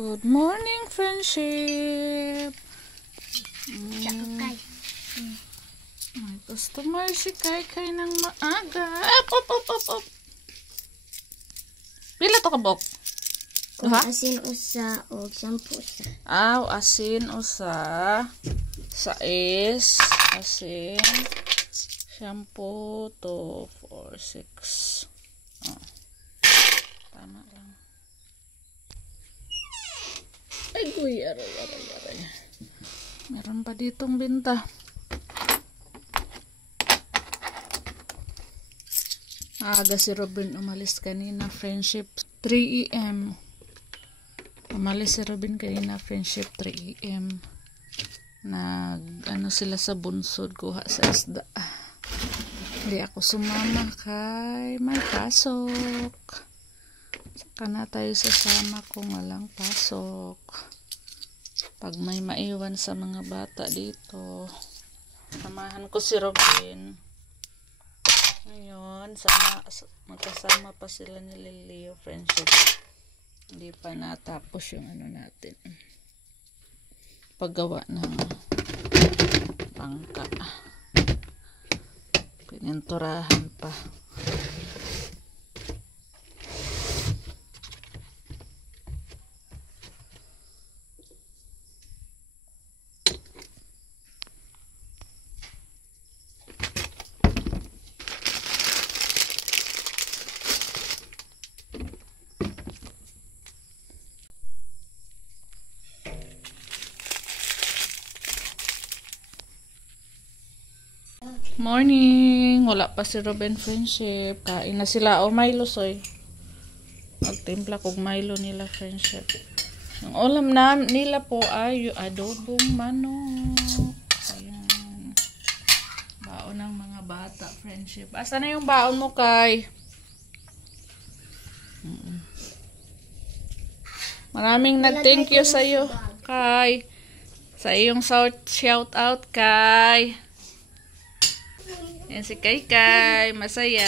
Good morning, friendship. May customer si Kai ng maaga. Op. Pila to kabok? Asin usa o shampoo usa. Asin usa. Sais. Asin. Shampoo 2, 4, 6. Tama lang. Ay, guy. Aray. Meron pa ditong binta. Aga si Robin umalis kanina, friendship 3 AM. Umalis si Robin kanina, friendship 3 AM. Sila sa bunsod, kuha sa isda. Hindi ako sumama kay may pasok. Saka na tayo sasama kung walang pasok. Pag may maiwan sa mga bata dito, samahan ko si Robin. Ngayon, magkasama pa sila ni Leo, friendship. Hindi pa natapos yung natin. Paggawa ng bangka. Pininturahan pa. Morning! Wala pa si Robin, friendship. Kain na sila. Milo, soy. Magtimpla kong Milo nila, friendship. Ang ulam nila po ay adobong manok. Ayan. Baon ng mga bata, friendship. Asa na yung baon mo, Kai? Maraming nag-thank you sa'yo, Kai. Sa iyong shout out, Kai. Yan si Kai, masaya.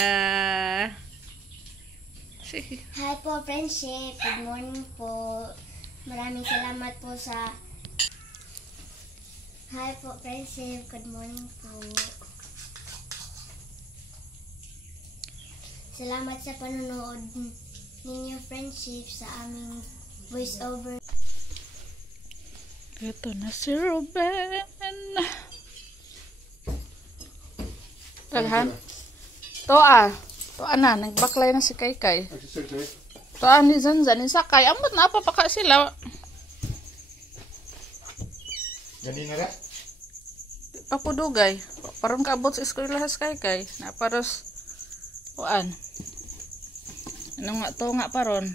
Hi po, friendship. Good morning po. Maraming salamat po sa... Hi po, friendship. Good morning po. Salamat sa panonood ninyo, friendship, sa aming voice-over. Ito na si Ruben. Taghan. Toa na, nagbaklay na si Kai. Toa ni Zanzan, ni Sakay. Amot na apapaka sila. Gani na ra? Papudugay. Parang kaabot sa eskwela sa Kai. Naparos. Kuan. Ano nga to nga paron?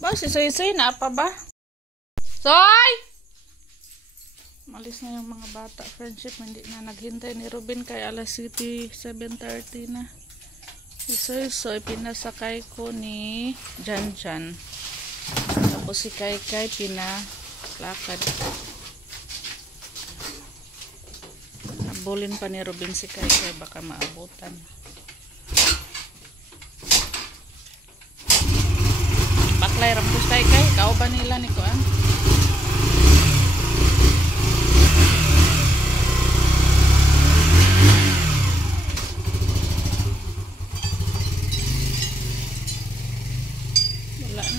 Ba, si Soy na apa ba? Soy! Malis na yung mga bata, friendship. Hindi na naghintay ni Robin kay alas 7:30 na. Si Soy pinasakay ko ni Jan. Tapos si Kai pinalakad. Nabulin pa ni Robin si Kai baka maabutan. Baklay rampus Kai. Kauban nila ni Kuan.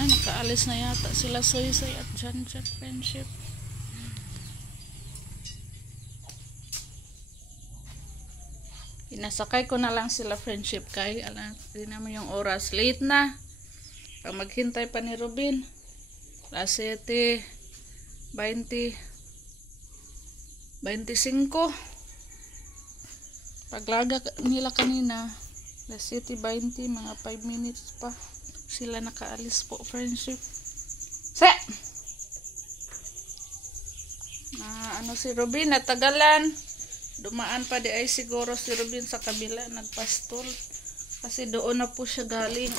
Nakaalis na yata sila Soy at Jan, friendship. Pinasakay ko na lang sila, friendship, kay hindi naman yung oras. Late na. Pag maghintay pa ni Robin. Alas 7:20, 25. Paglaga nila kanina, alas 7:20, mga 5 minutes pa sila nakaalis po, friendship. Si Robin natagalan. Dumaan pa di ay siguro si Robin sa kabila, nagpastol. Kasi doon na po siya galing.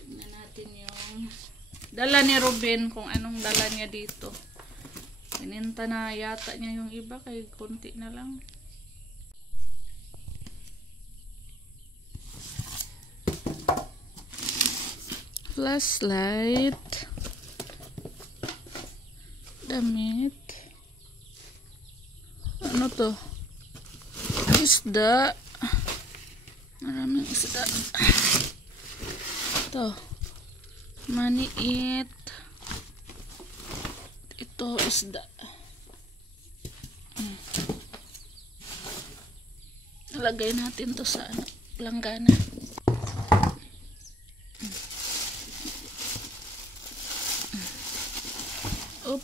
Tingnan natin yung dala ni Robin, kung anong dala niya dito. Ininta na yata niya yung iba, kay konti na lang. flashlight, damit, ano to, isda, maraming isda, ito, maniit, ito isda, lagay natin to sa ano, langgana. Oop.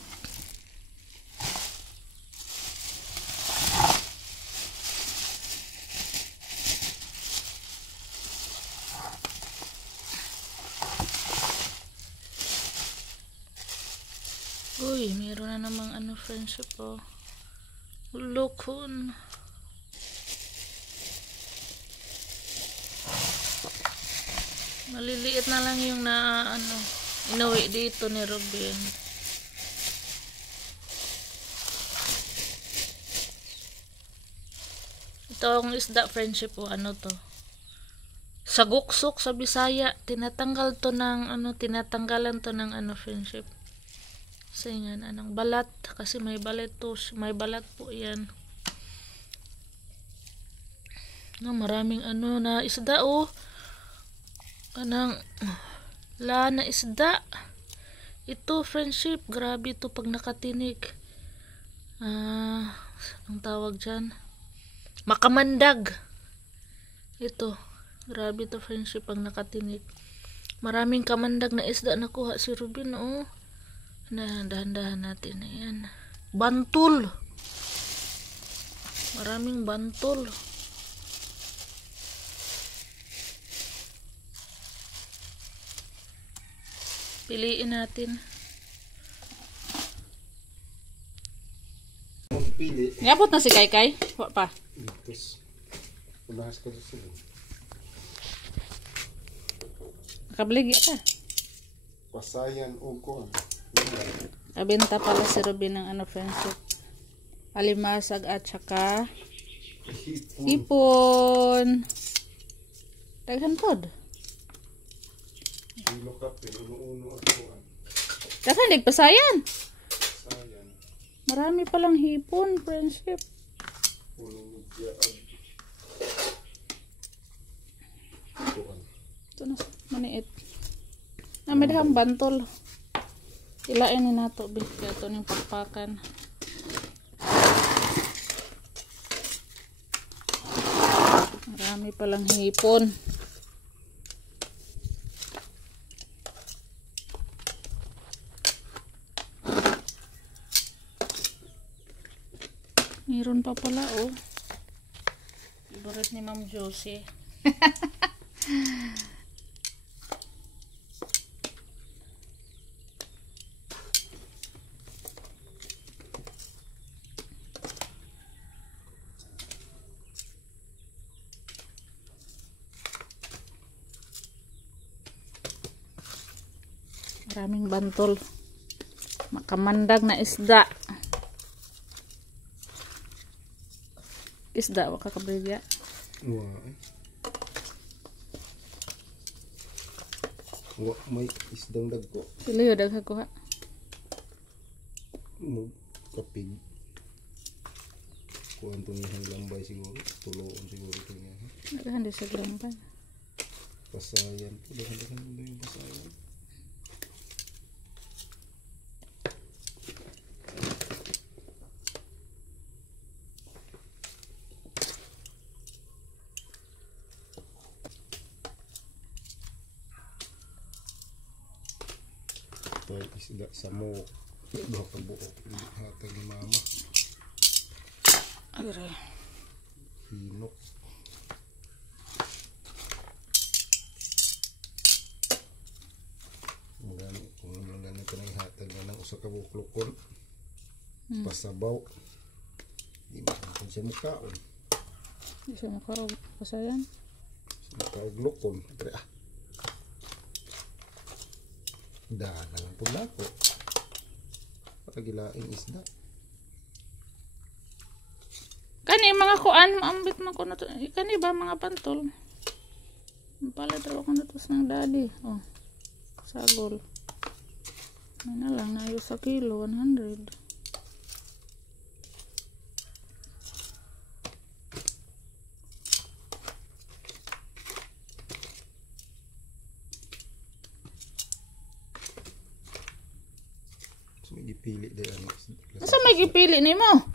Uy, meron na namang ano, friendship oh. Lukon. Maliliit na lang yung na ano, inuwi dito ni Robin. Itong isda, friendship o ano to, saguksok sa Bisaya, tinatanggal to ng ano, tinatanggalan to ng ano, friendship, kasi yan anong balat, kasi may balat to, may balat po yan. No, maraming ano na isda oh, anang na isda ito, friendship, grabe to pag nakatinig. Ang tawag dyan, makamandag. Ito, grabe to, friendship, pag nakatinig. Maraming kamandag na isda nakuha si Rubin, oh. Dahan-dahan natin na yan. Bantul. Maraming bantul. Piliin natin. Pili. Ngapot na si Kaykay? Wa pa. Tapos, ulahas ko sa sila. Nakabligi ka. Pasayan o ko. Abenta pala si Robin ng ano, friendship, alimasag at saka hipon. Daghan pod. Dilo ka, pero uno ako. Daghan nagpasayan. Pasayan. Marami palang hipon, friendship. Uno medyaan. Ito na, maniit. Namidahang bantol. Ilain ni nato, bi. Kaya ito yung pakpakan. Marami palang hipon. Meron pa pala, oh. Favorite ni Ma'am Josie. Maraming bantol. Makamandag na isda. Isda, waka kabrigya. Wa. Wa may isdang dagko. Pili yun, daghakuha. Kapig. Kuhan itong isang lambay siguro. Tuloon siguro ito niya. Daghan di sa glampan. Pasayan po. Dahan-dahan mo yung pasayan. Ito isda sa mo. Dua ka buok. Hatag ni mama. Aray. Hinok. Kung ganit ka nang hatag na ng usa ka buklukon. Pasabaw. Di makakon siya mukhaon. Di siya makarog. Pasayan. Mukhaon Pero daan na lang po lako. Patagilaing isda. Kani mga kuan, maambit man ko na to. Kani ba mga pantol? Pala daw ako na to sa daddy. Oh. Sagol. Ano lang, nayo sa kilo, 100. So, may gipili dahil ano. Asa may gipili ni mo?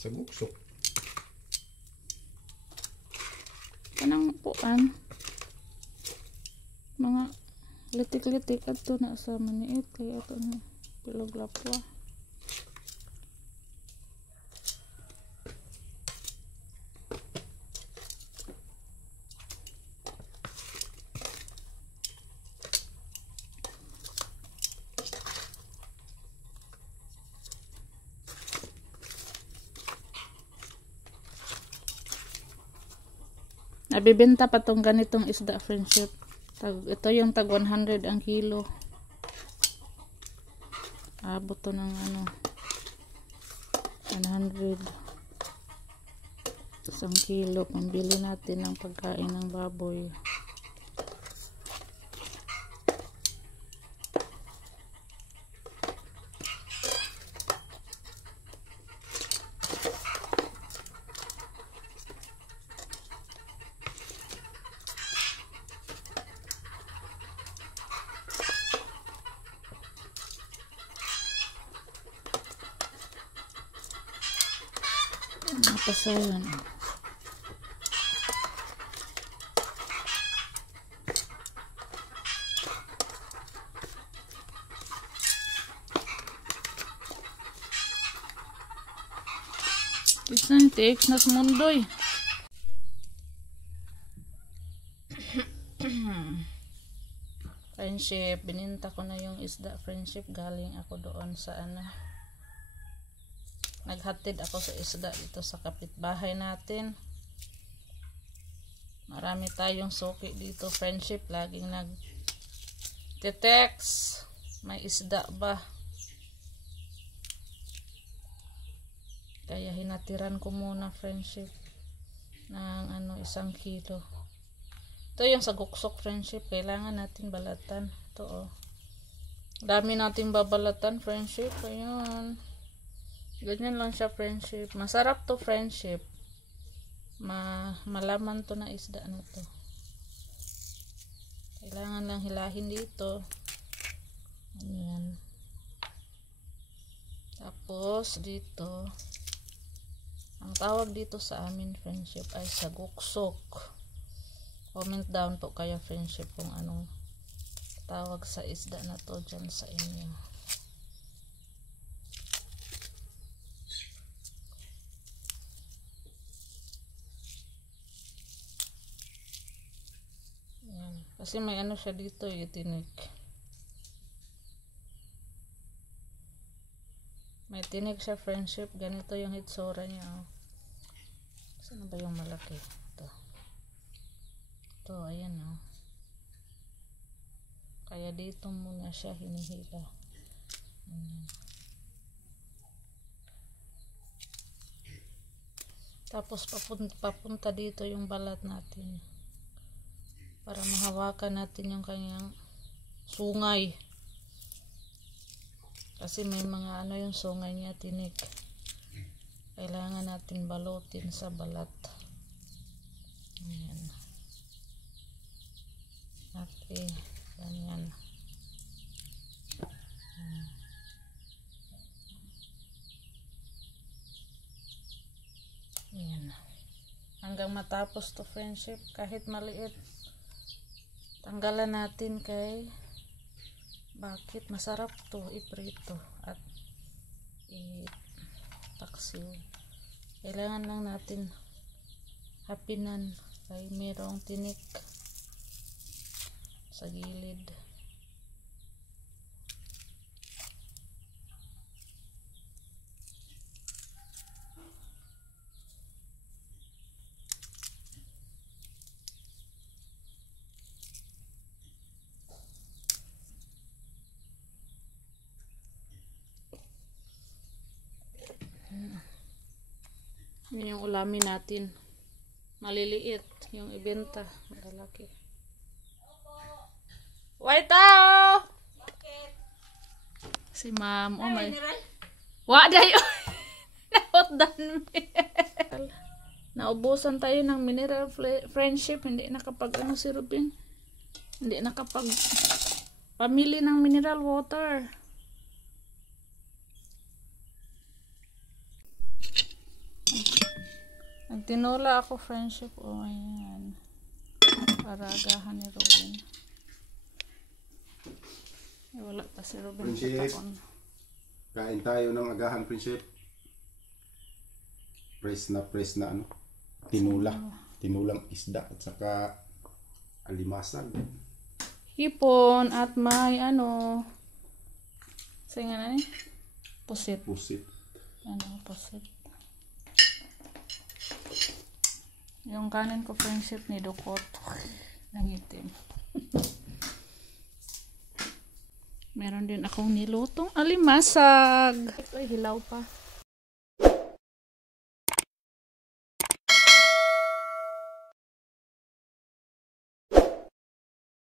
Sa buksok. Kanang puan. Mga litik-litik ato na sa maniit. Kaya ato na pilog lapwa. Nabibenta pa tong ganitong isda, friendship. Ito yung tag 100 ang kilo. Abot to ng ano 100 isang kilo. Pambili natin ng pagkain ng baboy. Napasayan. Isang tiks nas mundoy. Friendship, bininta ko na yung isda, friendship. Galing ako doon sa ano. Naghatid ako sa isda dito sa kapitbahay natin. Marami tayong suki dito, friendship. Laging nag-text. May isda ba? Kaya hinatiran ko muna, friendship, ng ano 1 kilo. Ito yung sa guksok, friendship. Kailangan natin balatan. Ito oh. Dami natin babalatan, friendship. Ayan. Ganyan lang siya, friendship. Masarap to, friendship. Malaman to na isda na to. Kailangan lang hilahin dito. Ayan. Tapos dito, ang tawag dito sa amin, friendship, ay saguksok. Comment down po kayo, friendship, kung anong tawag sa isda na to dyan sa inyo. Ayan. Kasi may ano siya dito, tinik. May tinik siya, friendship. Ganito yung hitsura niya. Oh. Saan ba yung malaki? Ito, ayan oh. Kaya dito muna siya hinihila. Ayan. Tapos papunta dito yung balat natin. Para mahawakan natin yung kanyang sungay. Kasi may mga ano yung sungay niya, tinik. Kailangan natin balutin sa balat. Ayan. Okay. Ganyan. Ayan. Hanggang matapos to, friendship. Kahit maliit. Tanggalan natin kay bakit masarap to iprito at itaksiw. Kailangan lang natin hapinan kay mayroong tinik sa gilid. Yun yung ulamin natin. Maliliit yung ibenta. Malaki. Waito! Si ma'am. Oh my. Wa day. Nautdan me. Naubusan tayo ng mineral friendship. Hindi nakapag ano si Ruben. Hindi nakapag pamili ng mineral water. Nagtinola ako friendship. Oh, ayan. Para agahan ni Ruben. Eh, wala pa si Ruben. Friendship. Kain tayo ng agahan, friendship. Press na ano. Tinula. Tinulang isda at saka alimasag. Hipon at may ano. Say nga na ni? Pusit. Pusit. Ano, pusit. Yung kanin ko friendship ni Dukot. Nangitim. Meron din akong nilutong alimasag. Ay, hilaw pa.